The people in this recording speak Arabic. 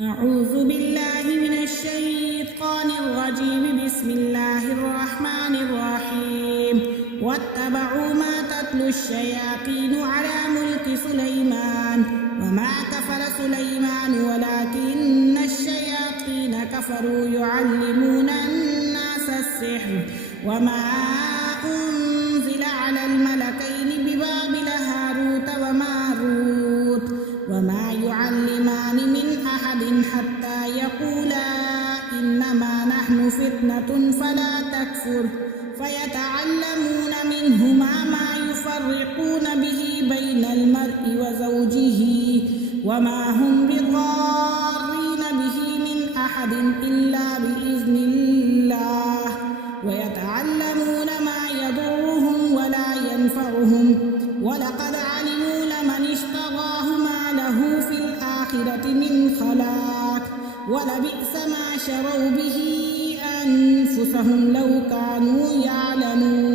أعوذ بالله من الشيطان الرجيم. بسم الله الرحمن الرحيم. واتبعوا ما تتلو الشياطين على ملك سليمان وما كفر سليمان ولكن الشياطين كفروا يعلمون الناس السحر وما أنزل على الملكين ببابل هاروت وماروت وما يعلمان من أحد حتى يقولا إنما نحن فتنة فلا تكفر فيتعلمون منهما ما يفرقون به بين المرء وزوجه وما هم بضارين به من أحد إلا بإذن الله ويتعلمون ما يضرهم ولا ينفعهم ولقد علموا لمن اشتراه ما له في الآخرة من خلاق ولبئس ما شروا به أنفسهم لو كانوا يعلمون.